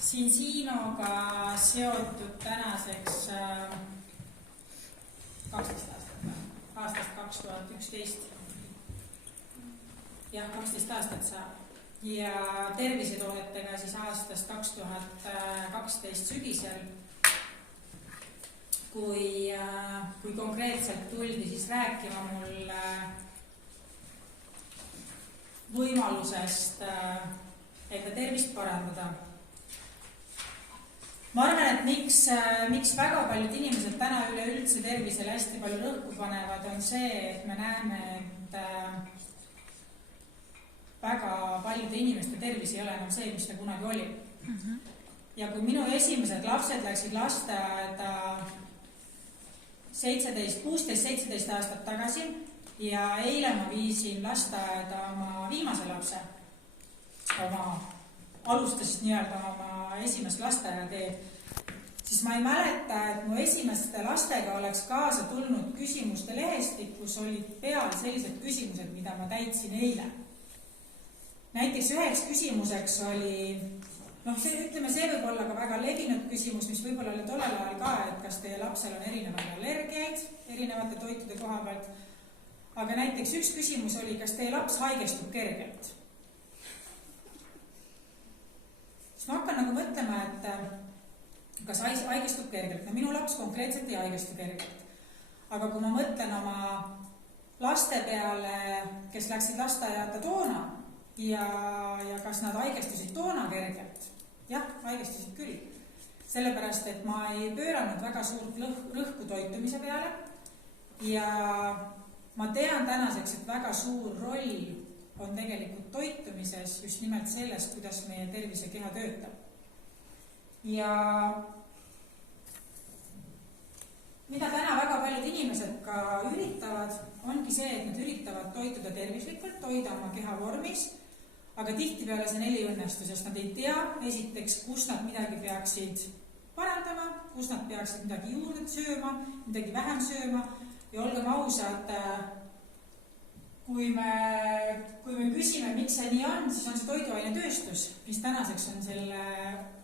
Siinoga seotud tänaseks 12 aastast 2011. Jah, 12 aastat saab. Ja tervisetoodetega siis aastast 2012 sügisel, kui konkreetselt tuldi siis rääkima mul võimalusest enda tervist parandada. Ma arvan, et miks väga paljud inimesed täna üleüldse tervisele hästi palju rõhku panevad, on see, et me näeme, et väga paljude inimeste tervis ei ole enam see, mis ta kunagi oli. Ja kui minu esimesed lapsed läksid lasteaeda 16-17 aastat tagasi ja eile ma viisin lasteaeda oma viimase lapse, alustas nii-öelda oma esimest lasteaiateed, siis ma ei mäleta, et mu esimeste lastega oleks kaasa tulnud küsimuste lehestik, kus olid peal sellised küsimused, mida ma täitsin eile. Näiteks üheks küsimuseks oli, see võib olla ka väga levinud küsimus, mis võib-olla oli tollel ajal ka, et kas teie lapsel on erinevaid allergiaid erinevate toitude koha pealt, aga näiteks üks küsimus oli, kas teie laps haigestub kergelt. Siis ma hakkan mõtlema, et kas haigestub kergelt. No minu laps konkreetselt ei haigestu kergelt. Aga kui ma mõtlen oma laste peale, kes läksid lasteaeda toona ja kas nad haigestusid toona kergelt? Jah, haigestusid küll. Sellepärast, et ma ei pööranud väga suurt rõhku toitumise peale ja ma tean tänaseks, et väga suur roll on tegelikult toitumises just nimelt sellest, kuidas meie tervis ja keha töötab. Ja mida täna väga paljud inimesed ka üritavad, ongi see, et nad üritavad toituda tervislikult, hoida oma keha vormis, aga tihtipeale see neil ei õnnestu, sest nad ei tea esiteks, kus nad midagi peaksid parandama, kus nad peaksid midagi juurde sööma, midagi vähem sööma ja olgem ausad, kui me küsime, miks see nii on, siis on see toiduainetööstus, mis tänaseks on selle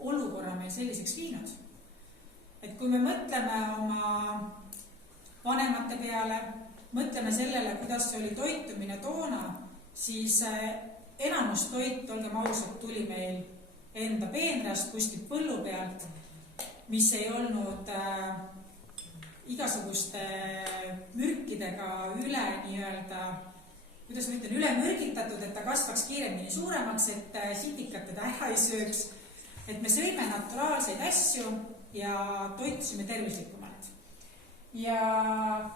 olukorra meil selliseks viinud. Et kui me mõtleme oma vanemate peale, mõtleme sellele, kuidas see oli toitumine toona, siis enamus toit, olgem ausad, tuli meil enda peenrast kuskilt põllu pealt, mis ei olnud igasuguste mürkidega üle mürgitatud, et ta kasvaks kiiremini suuremaks, et sindikat teda ära ei sööks, et me sõime naturaalseid asju ja toitusime tervislikumalt. Ja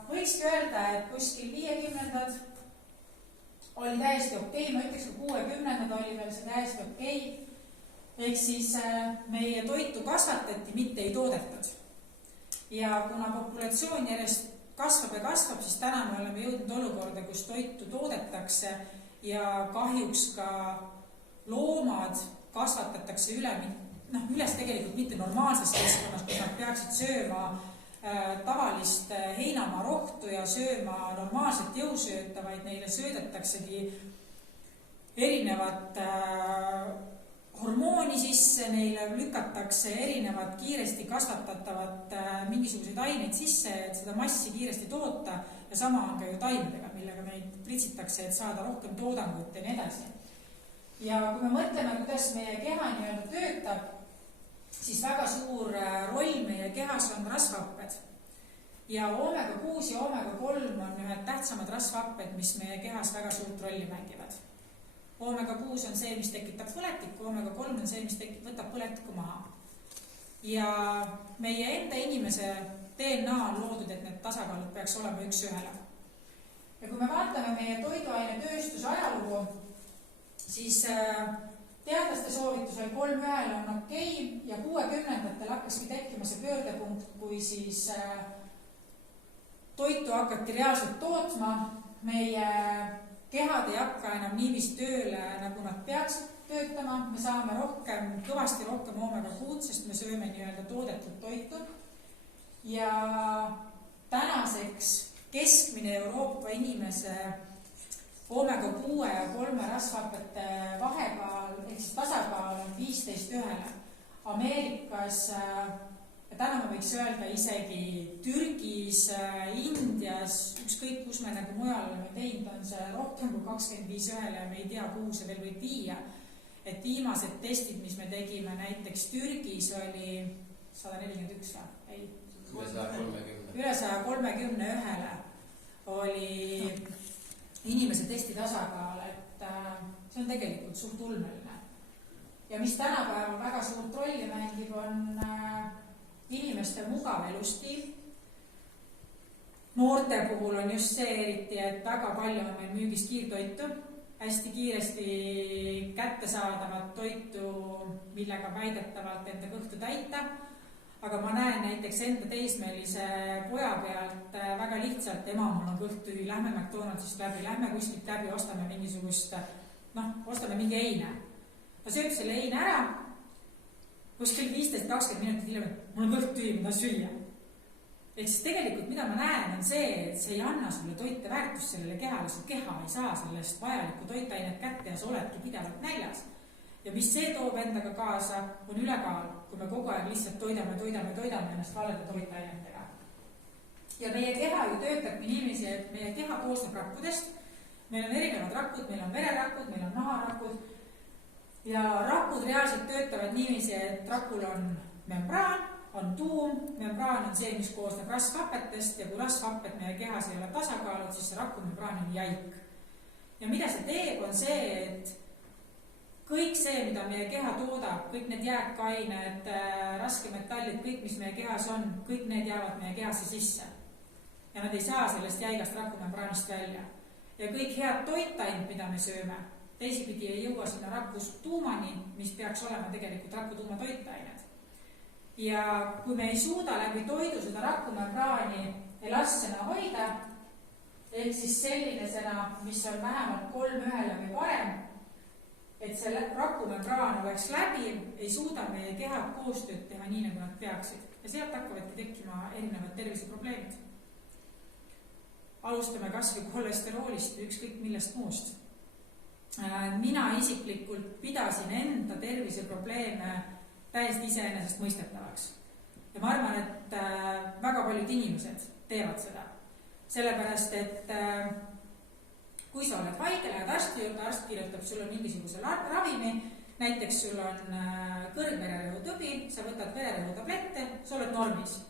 võikski öelda, et kuskil 50-ndad oli täiesti okei, ma ütleks, kui 60-ndad oli veel see täiesti okei, ehk siis meie toitu kasvatati, mitte ei toodetud. Ja kuna populatsioon järjest kasvab ja kasvab, siis täna me oleme jõudnud olukorda, kus toitu toodetakse ja kahjuks ka loomad kasvatatakse üles tegelikult mitte normaalses keskkonnas, kus nad peaksid sööma tavalist heinamaarohtu ja sööma normaalset jõusööta, vaid neile söödetaksegi erinevat hormooni sisse, neile lükatakse erinevad kiiresti kasvatatavad mingisuguseid aineid sisse, et seda massi kiiresti toota ja sama on ka ju taimedega, millega meid pritsitakse, et saada rohkem toodangut ja nii edasi. Ja kui me mõtleme, kuidas meie keha nii-öelda töötab, siis väga suur roll meie kehas on rasvhapped. Ja omega-6 ja omega-3 on ühed tähtsamad rasvhapped, mis meie kehas väga suurt rolli mängivad. Omega-6 on see, mis tekitab põletikku, omega-3 on see, mis võtab põletikku maha. Ja meie enda inimese DNA on loodud, et need tasakaalud peaks olema üks ühele. Ja kui me vaatame meie toiduainetööstuse ajalugu, siis teadlaste soovitusel 3-1 on okei ja 60-ndatel hakkaski tekkima see pöördepunkt, kui siis toitu hakati reaalselt tootma, meie kehad ei hakka enam niiviisi tööle, nagu nad peaksid töötama, me saame kõvasti rohkem omega-6, sest me sööme nii-öelda toodetud toitu ja tänaseks keskmine Euroopa inimese omega-6 ja 3 rasvhapete vahekaal ehk siis tasakaal on 15:1. Ameerikas, täna ma võiks öelda isegi Türgis, Indias, ükskõik kus me nagu mujal oleme teinud, on see rohkem kui 25:1 ja me ei tea, kuhu see veel võib viia. Et viimased testid, mis me tegime näiteks Türgis, oli 141 või? Üle 131 oli inimese testi tasakaal, et see on tegelikult suht ulmeline. Ja mis tänapäeval väga suurt rolli mängib, on inimeste mugav elustiil. Noorte puhul on just see eriti, et väga palju on meil müügis kiirtoitu, hästi kiiresti kättesaadavat toitu, millega väidetavalt enda kõhtu täita. Aga ma näen näiteks enda teismelise poja pealt väga lihtsalt, ema, mul on kõht tühi, lähme McDonaldsist läbi, lähme kuskilt läbi, ostame mingisugust, ostame mingi eine. Ta sööb selle eine ära, kuskil 15-20 minutit hiljem, mul on kõht tühi, ma tahan süüa. Ehk siis tegelikult, mida ma näen, on see, et see ei anna sulle toite väärtust sellele kehale, su keha ei saa sellest vajalikku toitainet kätte ja sa oledki pidevalt näljas. Ja mis see toob endaga kaasa, on ülekaal, kui me kogu aeg lihtsalt toidame ennast valede toitainetega. Ja meie keha ju töötabki niiviisi, et meie keha koosneb rakkudest. Meil on erinevad rakud, meil on vererakud, meil on naharakud. Ja rakud reaalselt töötavad niiviisi, et rakul on membraan, on tuum, membraan on see, mis koosneb rasvhapetest ja kui rasvhapet meie kehas ei ole tasakaalud, siis see rakumembraan on jäik. Ja mida see teeb, on see, et kõik see, mida meie keha toodab, kõik need jääkained, raskemetallid, kõik, mis meie kehas on, kõik need jäävad meie kehasse sisse. Ja nad ei saa sellest jäigast rakumembraanist välja. Ja kõik head toitained, mida me sööme, teisipidi ei jõua sinna rakutuumani, mis peaks olema tegelikult rakutuuma toitained. Ja kui me ei suuda läbi toidu seda rakumembraani elastsena hoida, ehk siis sellinesena, mis on vähemalt 3:1 või parem, et see rakumembraan oleks läbi, ei suuda meie kehad koostööd teha nii, nagu nad peaksid. Ja sealt hakkavadki tekkima erinevad terviseprobleemid. Alustame kas või kolesteroolist või ükskõik millest muust. Mina isiklikult pidasin enda terviseprobleeme täiesti iseenesest mõistetavaks. Ja ma arvan, et väga paljud inimesed teevad seda. Sellepärast, et kui sa oled haige, lähed arsti juurde, arst kirjutab sulle mingisuguse ravimi, näiteks sul on kõrgvererõhutõbi, sa võtad vererõhutablette, sa oled normis.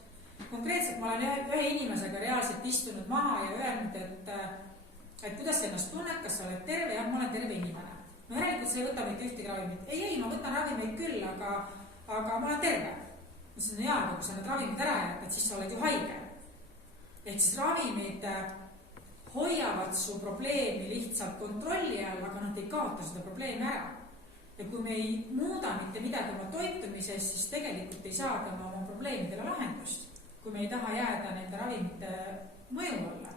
Konkreetselt ma olen ühe inimesega reaalselt istunud maha ja öelnud, et kuidas sa ennast tunned, kas sa oled terve, ja ma olen terve inimene. No järelikult sa ei võta mitte ühtegi ravimit. Ei, ma võtan ravimeid küll, aga ma olen terve. Ma ütlesin, jaa, kui sa need ravimid ära jätad, siis sa oled ju haige. Ehk siis ravimid hoiavad su probleemi lihtsalt kontrolli all, aga nad ei kaota seda probleemi ära. Ja kui me ei muuda mitte midagi oma toitumises, siis tegelikult ei saa ka oma probleemidele lahendust, kui me ei taha jääda nende ravimite mõju alla.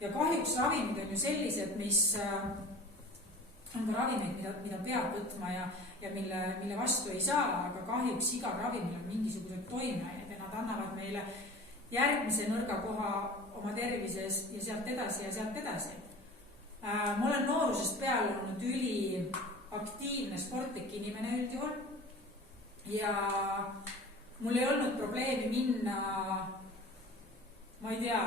Ja kahjuks ravimid on ju sellised, mis on ka ravimid, mida peab võtma ja mille vastu ei saa, aga kahjuks igal ravimil on mingisugused toimeained ja nad annavad meile järgmise nõrga koha oma tervises ja sealt edasi. Ma olen noorusest peale olnud üliaktiivne sportlik inimene üldjuhul ja mul ei olnud probleemi minna, ma ei tea,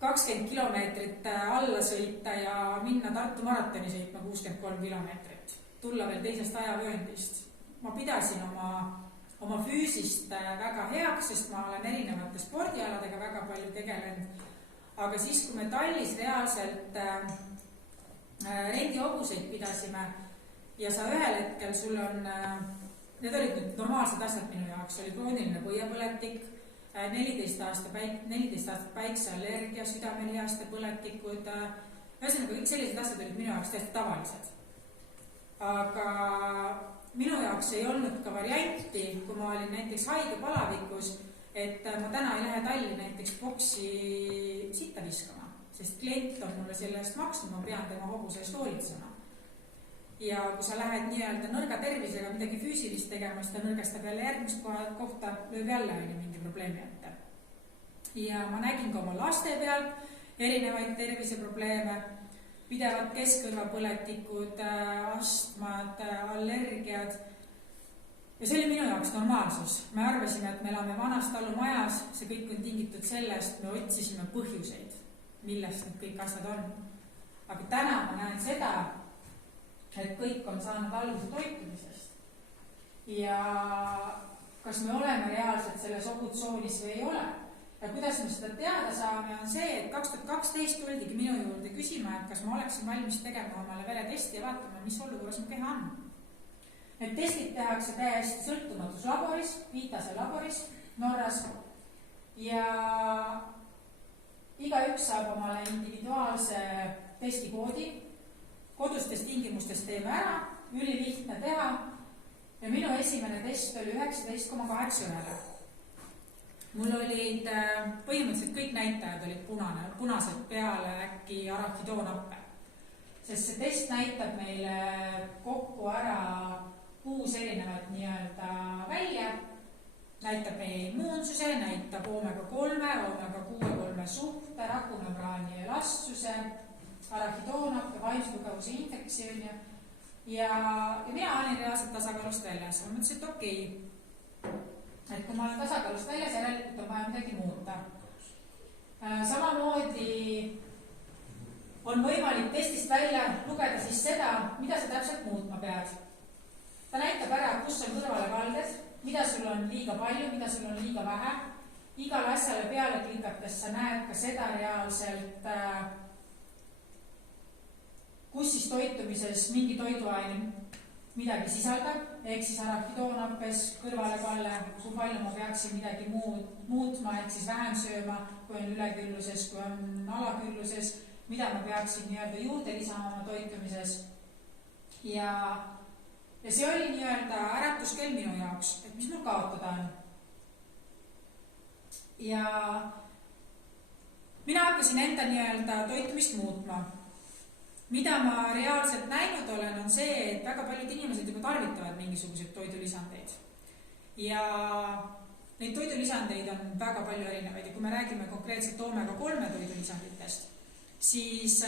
20 kilomeetrit alla sõita ja minna Tartu maratoni sõitma 63 kilomeetrit, tulla veel teisest ajavööndist. Ma pidasin oma füüsist väga heaks, sest ma olen erinevate spordialadega väga palju tegelenud. Aga siis, kui me Tallis reaalselt rendiobuseid pidasime ja sa ühel hetkel sul on, need olid nüüd normaalsed asjad minu jaoks, oli krooniline põiepõletik, 14 aastat päikseallergia, südamelihaste põletikud, ühesõnaga kõik sellised asjad olid minu jaoks täiesti tavalised. Aga minu jaoks ei olnud ka varianti, kui ma olin näiteks haige palavikus, et ma täna ei lähe Talli näiteks boksi sitta viskama, sest klient on mulle selle eest maksnud, ma pean tema hobuse eest hoolitsema. Ja kui sa lähed nii-öelda nõrga tervisega midagi füüsilist tegema, siis ta nõrgestab jälle järgmist kohta, lööb jälle mingi probleemi ette. Ja ma nägin ka oma laste peal erinevaid terviseprobleeme, pidevad keskkõrvapõletikud, astmad, allergiad. ja see oli minu jaoks normaalsus. Me arvasime, et me elame vanas talumajas, see kõik on tingitud sellest, me otsisime põhjuseid, millest need kõik asjad on. Aga täna ma näen seda, et kõik on saanud alguse toitumisest. Ja kas me oleme reaalselt selles ohutsoonis või ei ole? Ja kuidas me seda teada saame, on see, et 2012 tuldigi minu juurde küsima, et kas ma oleksin valmis tegema omale veretesti ja vaatama, mis olukorras mu keha on. Need testid tehakse täiesti sõltumatus laboris, Vitase laboris Norras ja igaüks saab omale individuaalse testikoodi. Kodustes tingimustes teeme ära, ülilihtne teha ja minu esimene test oli 19,8 ühele. Mul olid põhimõtteliselt kõik näitajad olid punased peale äkki arachidoonappe. Sest see test näitab meile kokku ära 6 erinevat nii-öelda välja. Näitab meie immuunsuse, näitab omega-3, omega-6-3 suhte, rakumembraani elastsuse, arachidoonappe, vaimsutugevuse indeksi ja mina olin reaalselt tasakaalust väljas. Ma mõtlesin, et okei. Et kui ma olen tasakaalust väljas, järelikult on vaja midagi muuta. Samamoodi on võimalik testist välja lugeda siis seda, mida sa täpselt muutma pead. Ta näitab ära, kus on kõrvalekalded, mida sul on liiga palju, mida sul on liiga vähe. Igale asjale peale klikates sa näed ka seda reaalselt, kus siis toitumises mingi toiduaine midagi sisaldab, ehk siis arachidoonappes kõrvalekalle, kui palju ma peaksin midagi muutma, ehk siis vähem sööma, kui on ülekülluses, kui on alakülluses, mida ma peaksin nii-öelda juurde lisama oma toitumises. Ja see oli nii-öelda äratuskell minu jaoks, et mis mul kaotada on. Ja mina hakkasin enda nii-öelda toitumist muutma. Mida ma reaalselt näinud olen, on see, et väga paljud inimesed juba tarvitavad mingisuguseid toidulisandeid. Ja neid toidulisandeid on väga palju erinevaid. Ja kui me räägime konkreetselt omega-3 toidulisanditest, siis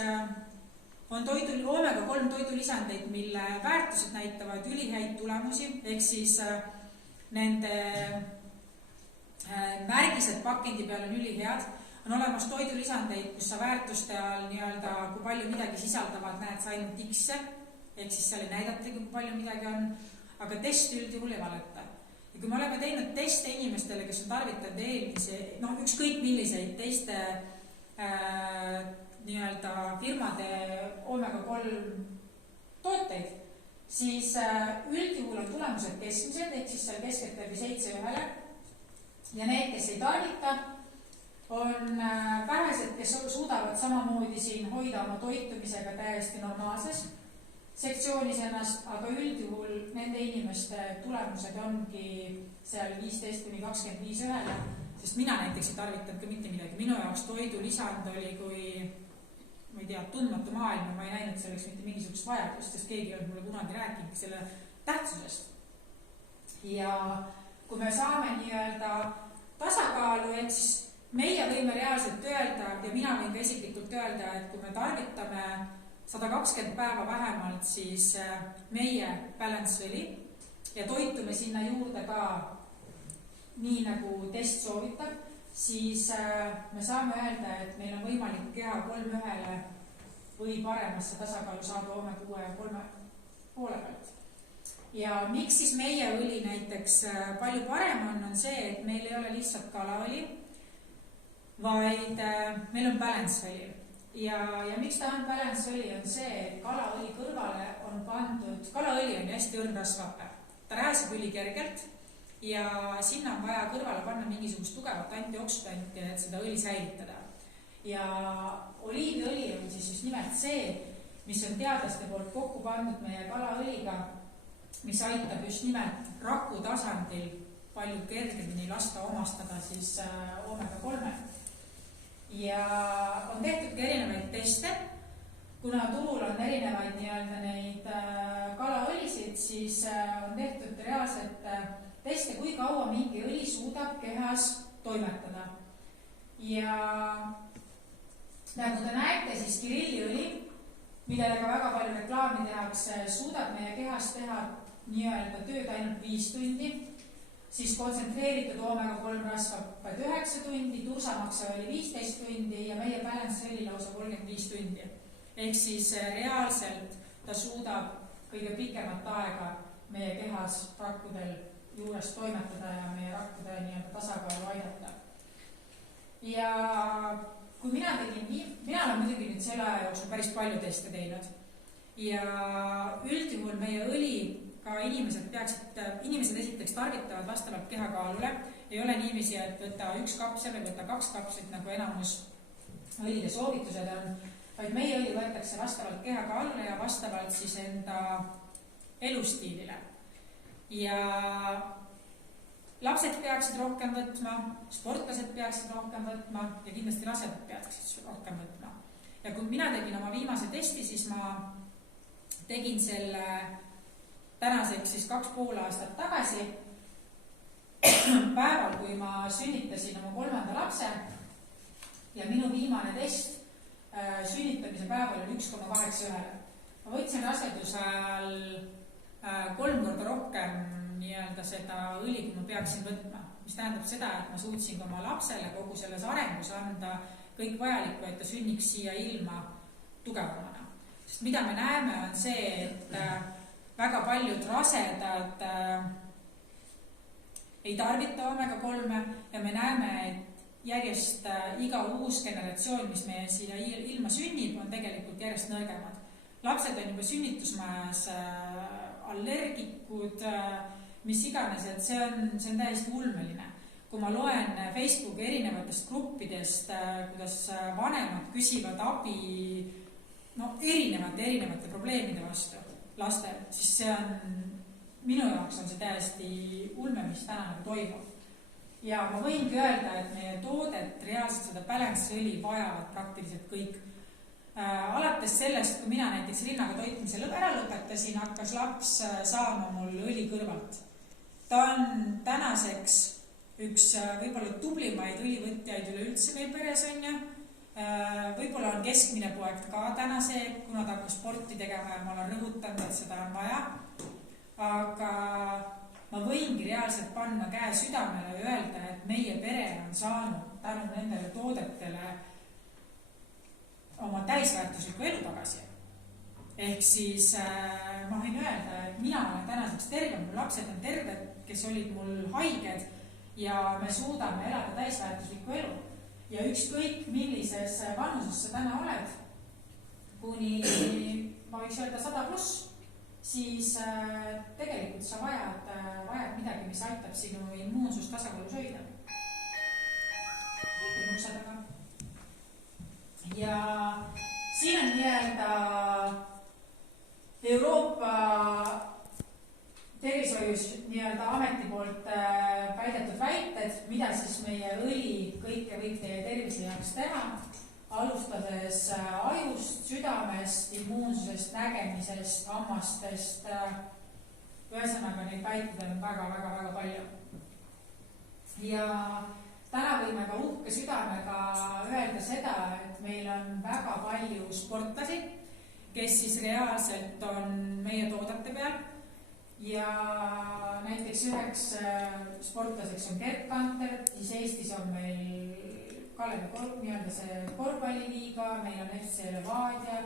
on omega-3 toidulisandeid, mille väärtused näitavad ülihäid tulemusi, ehk siis nende märgised pakendi peal on ülihead. On olemas toidulisandeid, kus sa väärtuste all nii-öelda, kui palju midagi sisaldavad, näed sa ainult X-e, ehk siis seal ei näidatagi, kui palju midagi on, aga test üldjuhul ei valeta. Ja kui me oleme teinud teste inimestele, kes on tarvitanud eelmise, ükskõik milliseid teiste nii-öelda firmade omega-3 tooteid, siis üldjuhul on tulemused keskmised, ehk siis seal keskeltläbi 7 ühele ja need, kes ei tarvita, on vähesed, kes suudavad samamoodi siin hoida oma toitumisega täiesti normaalses sektsioonis ennast, aga üldjuhul nende inimeste tulemused ongi seal 15-25 ühele, sest mina näiteks ei tarvitanud ka mitte midagi. Minu jaoks toidulisand oli kui, ma ei tea, tundmatu maailm ja ma ei näinud selleks mitte mingisugust vajadust, sest keegi ei olnud mulle kunagi rääkinud selle tähtsusest. Ja kui me saame nii-öelda tasakaalu, ehk siis meie võime reaalselt öelda ja mina võin ka isiklikult öelda, et kui me tarvitame 120 päeva vähemalt, siis meie balance õli ja toitume sinna juurde ka nii, nagu test soovitab, siis me saame öelda, et meil on võimalik keha 3-1 või paremasse tasakaalu saada omega-6 ja 3 poole pealt. Ja miks siis meie õli näiteks palju parem on see, et meil ei ole lihtsalt kalaõli, vaid meil on balance õli. Ja miks ta on balance õli, on see, et kalaõli kõrvale on pandud, kalaõli on hästi õrn rasvahape. Ta rääsib ülikergelt ja sinna on vaja kõrvale panna mingisugust tugevat antioksidanti, et seda õli säilitada. Ja oliiviõli on siis just nimelt see, mis on teadlaste poolt kokku pandud meie kalaõliga, mis aitab just nimelt raku tasandil palju kergemini lasta omastada siis omega-3. Ja on tehtud ka erinevaid teste, kuna turul on erinevaid nii-öelda neid kalaõlisid, siis on tehtud reaalselt teste, kui kaua mingi õli suudab kehas toimetada. Ja nagu te näete, siis kirilliõli, millele ka väga palju reklaami tehakse, suudab meie kehas teha nii-öelda tööd ainult 5 tundi, siis kontsentreeritud oomega-3 rasvab vaid 9 tundi, tursamakse oli 15 tundi ja meie balance oli lausa 35 tundi. Ehk siis reaalselt ta suudab kõige pikemat aega meie kehas rakkudel juures toimetada ja meie rakkude nii-öelda tasakaalu aidata. Ja kui mina olen muidugi nüüd selle aja jooksul päris palju teste teinud ja üldjuhul meie õli ka inimesed esiteks tarvitavad vastavalt kehakaalule. Ei ole niiviisi, et võta 1 kapsel või võta 2 kapslit, nagu enamus õlide soovitused on, vaid meie õli võetakse vastavalt kehakaalule ja vastavalt siis enda elustiilile. Ja lapsed peaksid rohkem võtma, sportlased peaksid rohkem võtma ja kindlasti rasedad peaksid rohkem võtma. Ja kui mina tegin oma viimase testi, siis ma tegin selle tänaseks siis 2,5 aastat tagasi, päeval, kui ma sünnitasin oma 3. lapse ja minu viimane test sünnitamise päeval oli 1,81. Ma võtsin raseduse ajal 3 korda rohkem nii-öelda seda õli, kui ma peaksin võtma, mis tähendab seda, et ma suutsin oma lapsele kogu selles arengus anda kõik vajalikku, et ta sünniks siia ilma tugevamana. Sest mida me näeme on see, et väga paljud rasedad ei tarvita oomega-3 ja me näeme, et järjest iga uus generatsioon, mis meie siia ilma sünnib, on tegelikult järjest nõrgemad. Lapsed on juba sünnitusmajas allergikud, mis iganes, et see on täiesti ulmeline. Kui ma loen Facebooki erinevatest gruppidest, kuidas vanemad küsivad abi erinevate probleemide vastu lastel, siis see on, minu jaoks on see täiesti ulme, mis täna toimub. Ja ma võingi öelda, et meie toodet reaalselt seda balance-õli vajavad praktiliselt kõik. Alates sellest, kui mina näiteks rinnaga toitmise ära lõpetasin, hakkas laps saama mul õli kõrvalt. Ta on tänaseks üks võib-olla tublimaid õlivõtjaid üleüldse meil peres on ja võib-olla on keskmine poeg ka täna see, kuna ta hakkas sporti tegema ja ma olen rõhutanud, et seda on vaja. Aga ma võingi reaalselt panna käe südamele ja öelda, et meie pere on saanud tänu nendele toodetele oma täisväärtuslikku elu tagasi. Ehk siis ma võin öelda, et mina olen tänaseks terve, mul lapsed on terved, kes olid mul haiged ja me suudame elada täisväärtuslikku elu. Ja ükskõik millises vanuses sa täna oled, kuni ma võiks öelda 100+, siis tegelikult sa vajad midagi, mis aitab sinu immuunsust tasakaalus hoida. Ja siin on nii-öelda Euroopa tervishoius nii-öelda ameti poolt väidetud väited, mida siis meie õli kõike võib teie tervise jaoks teha, alustades ajust, südamest, immuunsusest, nägemisest, hammastest. Ühesõnaga neid väiteid on väga palju. Ja täna võime ka uhke südamega öelda seda, et meil on väga palju sportlasi, kes siis reaalselt on meie toodete peal. Ja näiteks üheks sportlaseks on Gert Kanter, siis Eestis on meil Kalevi nii-öelda see korvpalliliiga, meil on FC Levadia,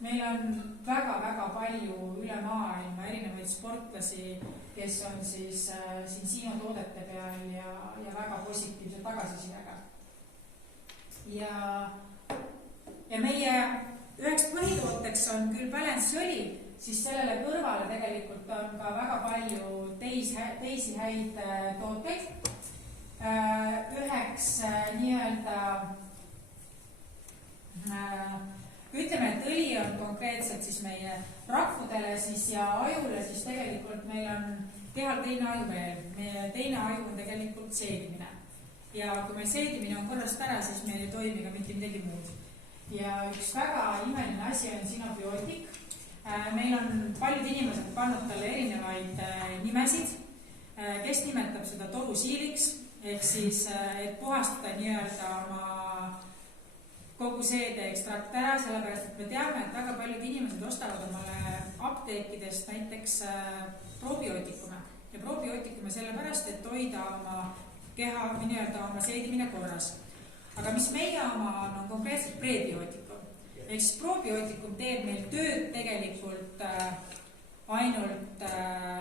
meil on väga palju üle maailma erinevaid sportlasi, kes on siis siin Siino toodete peal ja väga positiivse tagasisidega. Ja meie üheks põhitooteks on küll balance-õli, siis sellele kõrvale tegelikult on ka väga palju teisi häid tooteid. Üheks nii-öelda, ütleme, et õli on konkreetselt siis meie rahvudele siis ja ajule, siis tegelikult meil on kehal teine aju veel. Meie teine aju on tegelikult seedimine. Ja kui meil seedimine on korrast ära, siis meil ei toimi ka mitte midagi muud. Ja üks väga imeline asi on sinobiootik. Meil on paljud inimesed pannud talle erinevaid nimesid, kes nimetab seda torusiiliks, ehk siis, et puhastada nii-öelda oma kogu seede ekstrakt ära, sellepärast, et me teame, et väga paljud inimesed ostavad omale apteekidest näiteks probiootikume ja probiootikume sellepärast, et hoida oma keha või nii-öelda oma seedimine korras. Aga mis meie oma on konkreetselt prebiootikum. Ehk siis probiootikum teeb meil tööd tegelikult ainult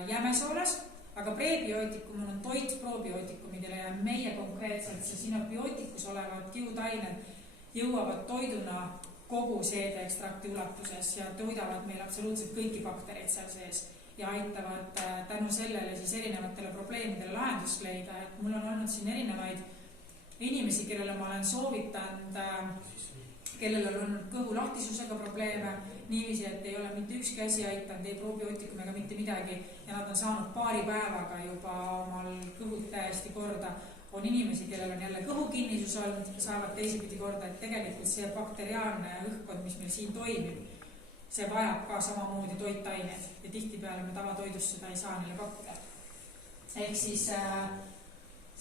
jämesoolas, aga prebiootikum on toit probiootikumidele ja meie konkreetselt see sinobiootikus olevad kiudained jõuavad toiduna kogu seedeekstrakti ulatuses ja toidavad meil absoluutselt kõiki baktereid seal sees ja aitavad tänu sellele siis erinevatele probleemidele lahendust leida, et mul on olnud siin erinevaid inimesi, kellele ma olen soovitanud, kellel on olnud kõhu lahtisusega probleeme, niiviisi, et ei ole mitte ükski asi aitanud, ei probiootikum ega mitte midagi ja nad on saanud paari päevaga juba omal kõhud täiesti korda. On inimesi, kellel on jälle kõhukinnisus olnud, saavad teisipidi korda, et tegelikult see bakteriaalne õhkkond, mis meil siin toimib, see vajab ka samamoodi toitaineid ja tihtipeale me tavatoidust seda ei saa neile pakkuda. Ehk siis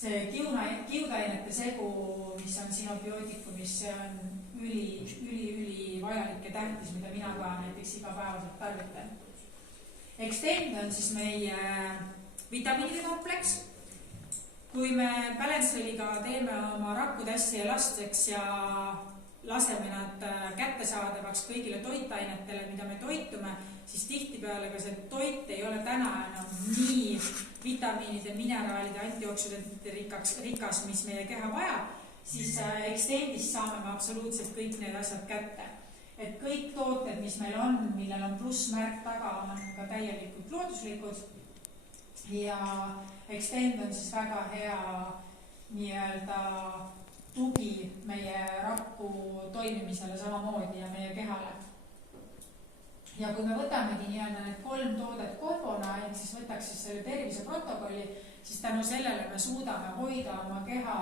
see kiudainete segu, mis on sinobiootikummis, see on üli vajalik ja tähtis, mida mina ka näiteks igapäevaselt tarvitan. Extend on siis meie vitamiinide kompleks. Kui me Balanceoliga teeme oma rakutassi elasteks ja laseme nad kättesaadavaks kõigile toitainetele, mida me toitume, siis tihtipeale ka see toit ei ole täna enam nii vitamiinide, mineraalide, antioksüdantide rikas, mis meie keha vajab, siis Extendist saame me absoluutselt kõik need asjad kätte. Et kõik tooted, mis meil on, millel on plussmärk taga, on ka täielikult looduslikud ja Extend on siis väga hea nii-öelda tugi meie raku toimimisele samamoodi ja meie kehale. Ja kui me võtamegi nii-öelda need 3 toodet kombona, ehk siis võtaks siis selle terviseprotokolli, siis tänu sellele me suudame hoida oma keha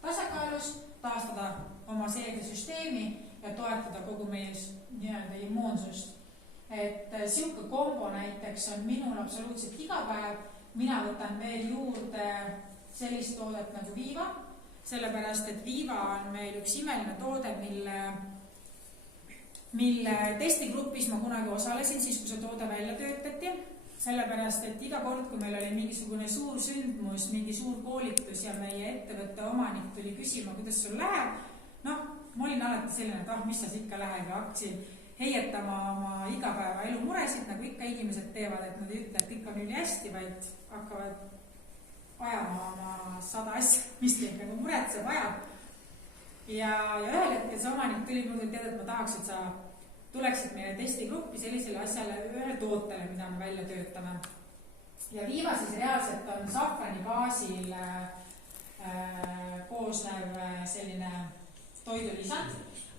tasakaalus, taastada oma seedesüsteemi ja toetada kogu meie nii-öelda immuunsust. Et siuke kombo näiteks on minul absoluutselt iga päev. Mina võtan veel juurde sellist toodet nagu Viiva, sellepärast et Viiva on meil üks imeline toode, mille testigrupis ma kunagi osalesin, siis kui see toode välja töötati, sellepärast et iga kord, kui meil oli mingisugune suur sündmus, mingi suur koolitus ja meie ettevõtte omanik tuli küsima, kuidas sul läheb, ma olin alati selline, et mis sa ikka läheb ja hakkasin heietama oma igapäeva elu muresid, nagu ikka inimesed teevad, et nad ei ütle, et kõik on üli hästi, vaid hakkavad ajama oma 100 asja, mis neid nagu muretseb ajab. Ja ühel hetkel see omanik tuli mulle teada, et ma tahaks, et sa tuleksid meie testigruppi sellisele asjale ühe tootele, mida me välja töötame. Ja Viiva siis reaalselt on safrani baasil koosnev selline toidulisand,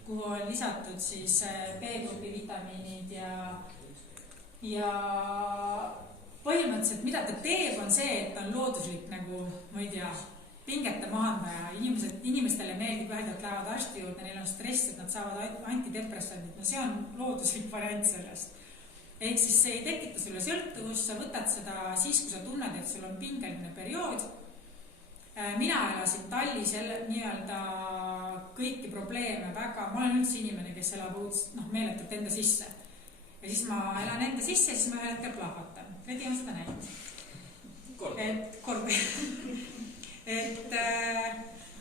kuhu on lisatud siis B-grupi vitamiinid ja põhimõtteliselt, mida ta teeb, on see, et ta on looduslik nagu, ma ei tea, pingete mahandaja. Inimestele meeldib öelda, et lähevad arsti juurde, neil on stress, et nad saavad antidepressandid. No see on looduslik variant sellest. Ehk siis see ei tekita sulle sõltuvust, sa võtad seda siis, kui sa tunned, et sul on pingeline periood. Mina elasin tallis nii-öelda kõiki probleeme väga, ma olen üldse inimene, kes elab meeletult enda sisse. Ja siis ma elan enda sisse ja siis ma ühel hetkel plahvatan. Redi on seda näinud. Kord.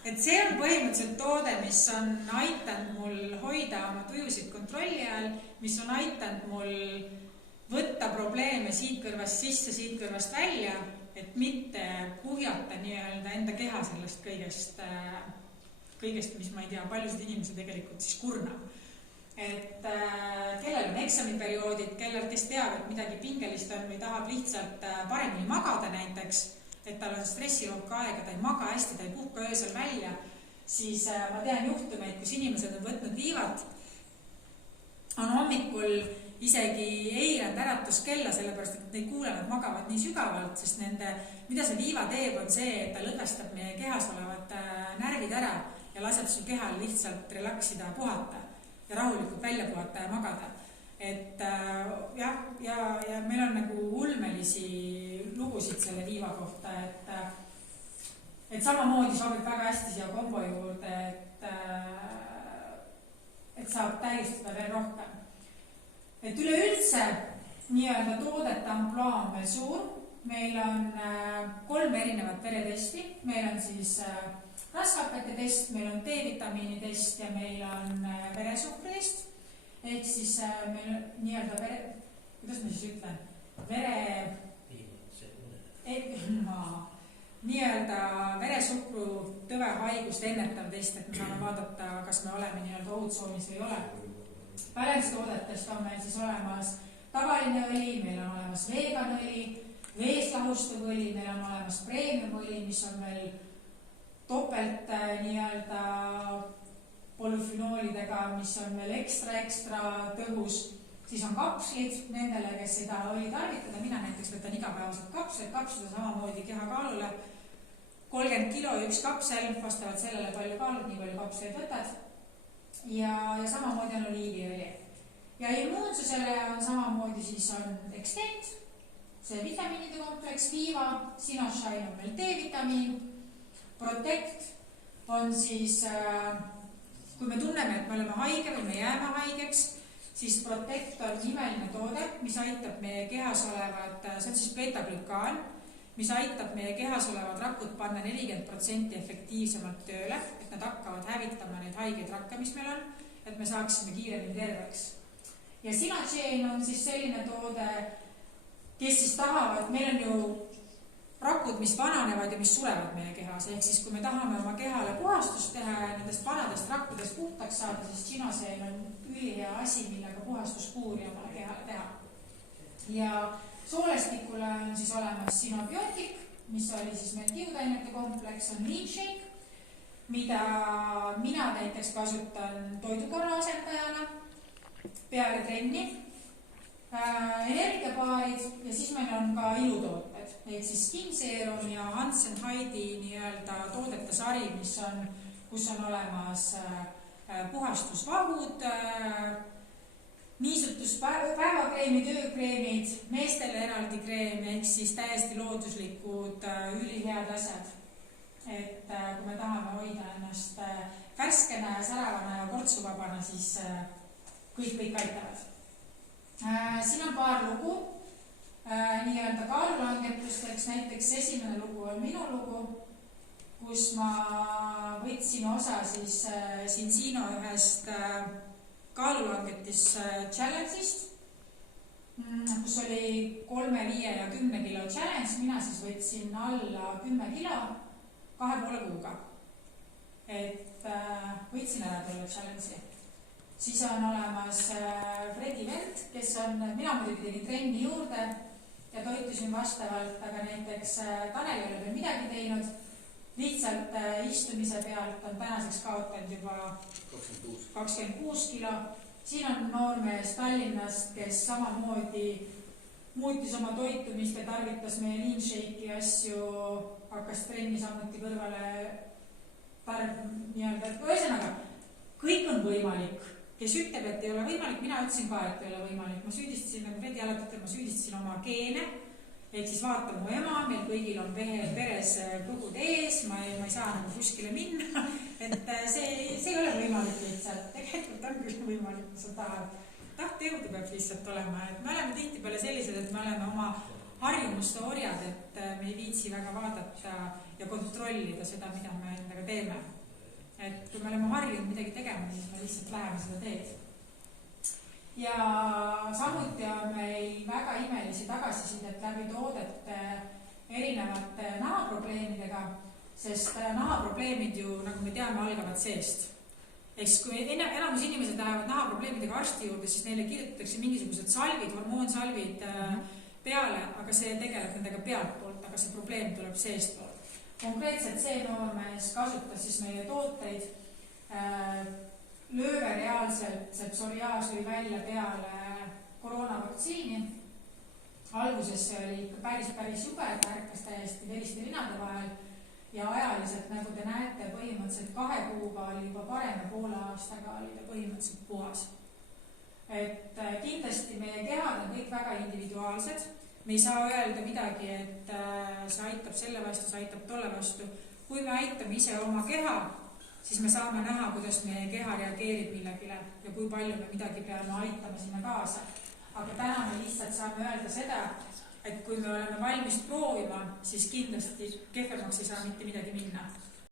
Et see on põhimõtteliselt toode, mis on aitanud mul hoida oma tujusid kontrolli all, mis on aitanud mul võtta probleeme siit kõrvast sisse, siit kõrvast välja, et mitte kuhjata nii-öelda enda keha sellest kõigest, mis ma ei tea, paljusid inimesi tegelikult siis kurnab. Et kellel on eksamiperioodid, kellel kes teab, et midagi pingelist on või tahab lihtsalt paremini magada näiteks, et tal on stressirohke aega, ta ei maga hästi, ta ei puhka öösel välja, siis ma tean juhtumeid, kus inimesed on võtnud Viivat, on hommikul isegi eiranud äratuskella, sellepärast, et nad ei kuule, nad magavad nii sügavalt, sest mida see Viiva teeb, on see, et ta lõdvestab meie kehas olevad närvid ära ja laseb sul kehal lihtsalt relaksida, puhata ja rahulikult välja puhata ja magada. Et ja meil on nagu ulmelisi lugusid selle Viiva kohta, et samamoodi sobib väga hästi siia kombo juurde, et saab tähistada veel rohkem. Et üleüldse nii-öelda toodete ampluaa on meil suur. Meil on 3 erinevat veretesti. Meil on siis rasvhapete test, meil on D-vitamiini test ja meil on veresuhkru test. Ehk siis meil nii-öelda kuidas ma siis ütlen, nii-öelda veresuhkru tõvehaigust ennetav test, et me saame vaadata, kas me oleme nii-öelda ohutsoonis või ei ole. Välendustoodetest on meil siis olemas tavaline õli, meil on olemas vegan õli, veest lahustuv õli, meil on olemas premium õli, mis on meil topelt nii-öelda polüfenoolidega, mis on veel ekstra tõhus. Siis on kapslid nendele, kes seda õli tarvitada. Mina näiteks võtan igapäevaselt kapslid samamoodi kehakaalule. 30 kilo üks kapsel, vastavalt sellele palju kaalud, nii palju kapsleid võtad. Ja samamoodi on oliiviõli. Ja immuunsusele on samamoodi siis on ekstent, see vitamiinide kompleks, viiva, Sinoshine on meil D-vitamiin, Protect on siis, kui me tunneme, et me oleme haige või me jääme haigeks, siis Protect on imeline toode, mis aitab meie kehas olevat, see on siis beta-glükaan, mis aitab meie kehas olevad rakud panna 40% efektiivsemalt tööle, et nad hakkavad hävitama neid haigeid rakke, mis meil on, et me saaksime kiiremini terveks. Ja Sinogen on siis selline toode, kes siis tahavad, meil on ju rakud, mis vananevad ja mis surevad meie kehas, ehk siis kui me tahame oma kehale puhastust teha ja nendest vanadest rakkudest puhtaks saada, siis Sinogen on ülihea asi, millega puhastuskuuri omale kehale teha. Ja soolestikule on siis olemas Sinobiotic, mis oli siis meil kiudainete kompleks, on Lean Shake, mida mina näiteks kasutan toidukorra asendajana peale trenni, energiapaarid ja siis meil on ka ilutooted, ehk siis Skin Serum ja Hans & Heidi nii-öelda toodete sari, kus on olemas puhastusvahud, niisutus päevakreemid, öökreemid, meestele eraldi kreem, ehk siis täiesti looduslikud ülihead asjad. Et kui me tahame hoida ennast värskena ja säravana ja kortsuvabana, siis kõik aitavad. Siin on paar lugu nii-öelda kaalulangetusteks, näiteks esimene lugu on minu lugu, kus ma võtsin osa siis Cincino ühest kaalulangetis challenge'ist, kus oli 3, 5 ja 10 kilo challenge, mina siis võtsin alla 10 kilo 2,5 kuuga, et võtsin ära tulla challenge'i. Siis on olemas Fredi vend, kes on, mina muidugi tegin trenni juurde ja toitusin vastavalt, aga näiteks Tanel ei ole veel midagi teinud, lihtsalt istumise pealt on tänaseks kaotanud juba 26 kilo. Siin on noormees Tallinnast, kes samamoodi muutis oma toitumist ja tarvitas meie Lean Shake'i asju, hakkas trenni samuti kõrvale nii-öelda, ühesõnaga, kõik on võimalik. Kes ütleb, et ei ole võimalik, mina ütlesin ka, et ei ole võimalik. Ma süüdistasin, nagu Fredi alati, ma süüdistasin oma geene, ehk siis vaata mu ema, meil kõigil on peres kõhud ees, ma ei saa nagu kuskile minna, et see ei ole võimalik lihtsalt. Tegelikult on küll võimalik, kui sa tahad. Tahtejõudu peab lihtsalt olema, et me oleme tihtipeale sellised, et me oleme oma harjumuste orjad, et me ei viitsi väga vaadata ja kontrollida seda, mida me endaga teeme. Et kui me oleme harjunud midagi tegema, siis me lihtsalt läheme seda teed. Ja samuti on meil väga imelisi tagasisidet läbi toodete erinevate nahaprobleemidega, sest nahaprobleemid ju, nagu me teame, algavad seest. Ehk siis kui enamus inimesed lähevad nahaprobleemidega arsti juurde, siis neile kirjutatakse mingisugused salvid, hormoonsalvid peale, aga see tegeleb nendega pealt poolt, aga see probleem tuleb seest poolt. Konkreetselt see noormees kasutas siis meie tooteid, lööve reaalselt, see psoriaas oli välja peale koroonavaktsiini. Alguses see oli ikka päris jube, ta ärkas täiesti veriste rinade vahel ja ajaliselt, nagu te näete, põhimõtteliselt 2 kuuga oli juba parem ja poole aastaga oli ta põhimõtteliselt puhas. Et kindlasti meie kehad on kõik väga individuaalsed. Me ei saa öelda midagi, et see aitab selle vastu, see aitab tolle vastu. Kui me aitame ise oma keha, siis me saame näha, kuidas meie keha reageerib millegile ja kui palju me midagi peame aitama sinna kaasa. aga täna me lihtsalt saame öelda seda, et kui me oleme valmis proovima, siis kindlasti kehvemaks ei saa mitte midagi minna.